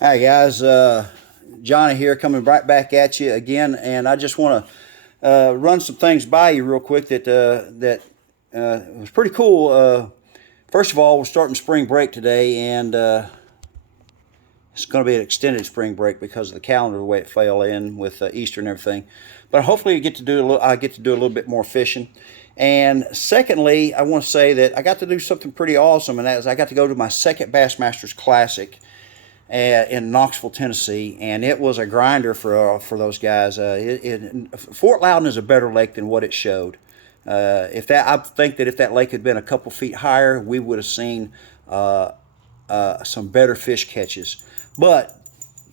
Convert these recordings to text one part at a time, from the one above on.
Hi guys, Johnny here, coming right back at you again, and I just want to run some things by you real quick that was pretty cool. First of all, we're starting spring break today, and it's going to be an extended spring break because of the calendar, the way it fell in with Easter and everything. But hopefully, I get to do a little bit more fishing. And secondly, I want to say that I got to do something pretty awesome, and that is I got to go to my second Bassmasters Classic in Knoxville, Tennessee, and it was a grinder for those guys. Fort Loudon is a better lake than what it showed. I think that if that lake had been a couple feet higher, we would have seen some better fish catches. But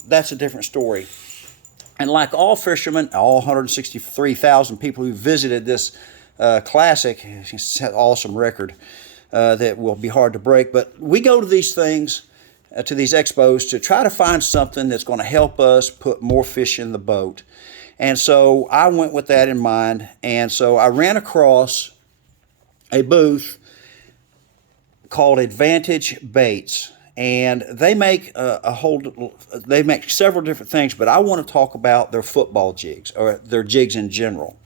that's a different story. And like all fishermen, all 163,000 people who visited this classic, it's an awesome record that will be hard to break. But we go to these things, to these expos, to try to find something that's going to help us put more fish in the boat. And so I went with that in mind. And so I ran across a booth called Advantage Baits. And they make they make several different things, but I want to talk about their football jigs, or their jigs in general.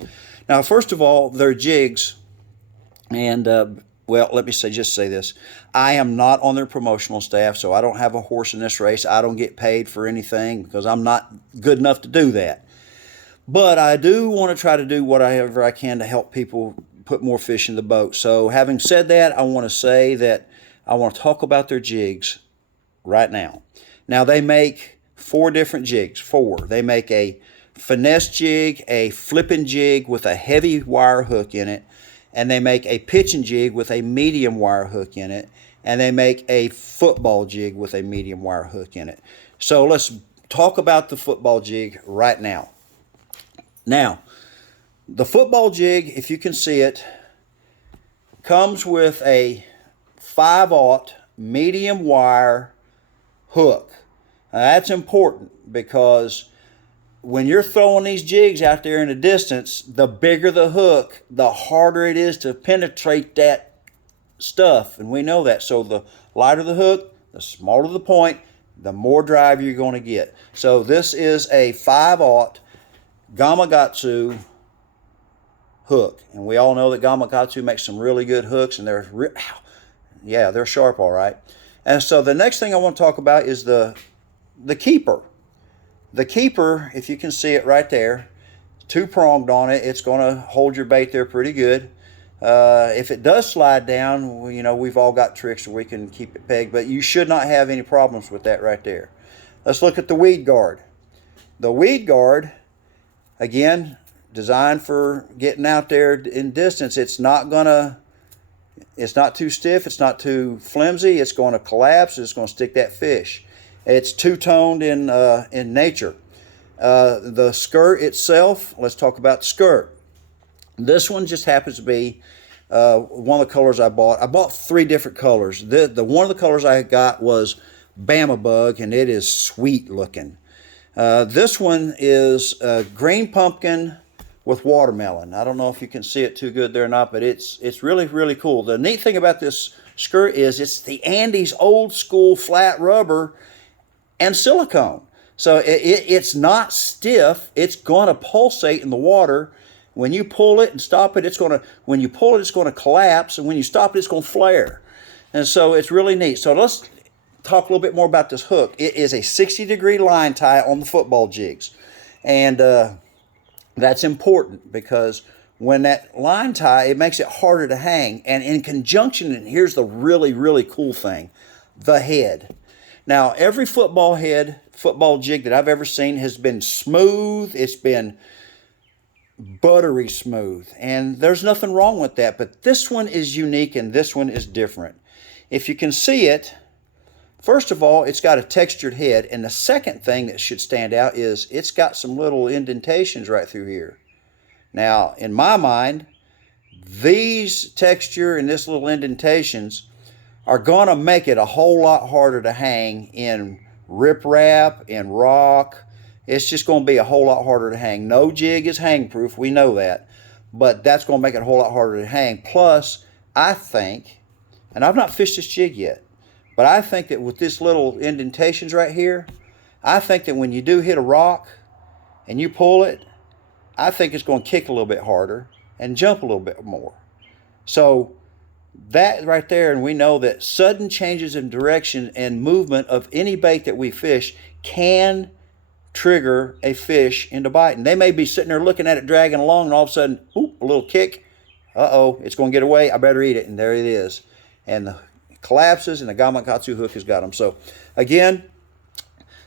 Now, first of all, their jigs, and well, let me just say this. I am not on their promotional staff, so I don't have a horse in this race. I don't get paid for anything because I'm not good enough to do that. But I do want to try to do whatever I can to help people put more fish in the boat. So having said that, I want to say that I want to talk about their jigs right now. Now, they make 4 different jigs. They make a finesse jig, a flipping jig with a heavy wire hook in it, and they make a pitching jig with a medium wire hook in it, and they make a football jig with a medium wire hook in it. So let's talk about the football jig right now. Now, the football jig, if you can see it, comes with a 5/0 medium wire hook. Now, that's important because when you're throwing these jigs out there in the distance, the bigger the hook, the harder it is to penetrate that stuff, and we know that. So the lighter the hook, the smaller the point, the more drive you're going to get. So this is a 5/0 Gamakatsu hook, and we all know that Gamakatsu makes some really good hooks, and they're sharp, all right. And so the next thing I want to talk about is the keeper. The keeper, if you can see it right there, 2-pronged on it. It's going to hold your bait there pretty good. If it does slide down, we've all got tricks where we can keep it pegged, but you should not have any problems with that right there. Let's look at the weed guard. The weed guard, again, designed for getting out there in distance. It's not too stiff. It's not too flimsy. It's going to collapse. It's going to stick that fish. It's two-toned in nature. The skirt itself, let's talk about the skirt. This one just happens to be one of the colors I bought. I bought 3 different colors. The one of the colors I got was Bama Bug, and it is sweet looking. This one is green pumpkin with watermelon. I don't know if you can see it too good there or not, but it's really, really cool. The neat thing about this skirt is it's the Andes old school flat rubber and silicone. So it's not stiff. It's going to pulsate in the water. When you pull it and stop it, it's going to collapse, and when you stop it, it's going to flare. And so it's really neat. So let's talk a little bit more about this hook. It is a 60-degree line tie on the football jigs. And that's important because when that line tie, it makes it harder to hang. And in conjunction, and here's the really, really cool thing, the head. Now, every football jig that I've ever seen has been smooth. It's been buttery smooth. And there's nothing wrong with that. But this one is unique, and this one is different. If you can see it, first of all, it's got a textured head. And the second thing that should stand out is it's got some little indentations right through here. Now, in my mind, these texture and this little indentations are going to make it a whole lot harder to hang in riprap, in rock. It's just going to be a whole lot harder to hang. No jig is hang proof, we know that, but that's going to make it a whole lot harder to hang. Plus, I think, and I've not fished this jig yet, but I think that with this little indentations right here, I think that when you do hit a rock and you pull it, I think it's going to kick a little bit harder and jump a little bit more. So that right there, and we know that sudden changes in direction and movement of any bait that we fish can trigger a fish into biting. They may be sitting there looking at it dragging along, and all of a sudden, oop, a little kick. Uh-oh, it's going to get away. I better eat it. And there it is. And the collapses, and the Gamakatsu hook has got them. So again,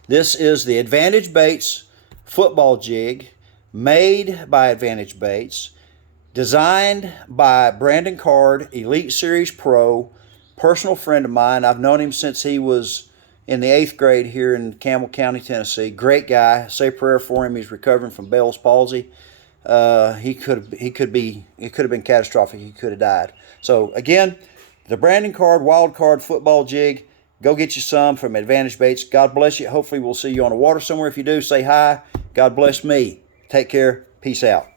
this is the Advantage Baits football jig, made by Advantage Baits, designed by Brandon Card, Elite Series Pro, personal friend of mine. I've known him since he was in the 8th grade here in Campbell County, Tennessee. Great guy. Say a prayer for him. He's recovering from Bell's palsy. It could have been catastrophic. He could have died. So again, the Brandon Card Wild Card Football Jig. Go get you some from Advantage Baits. God bless you. Hopefully we'll see you on the water somewhere. If you do, say hi. God bless me. Take care. Peace out.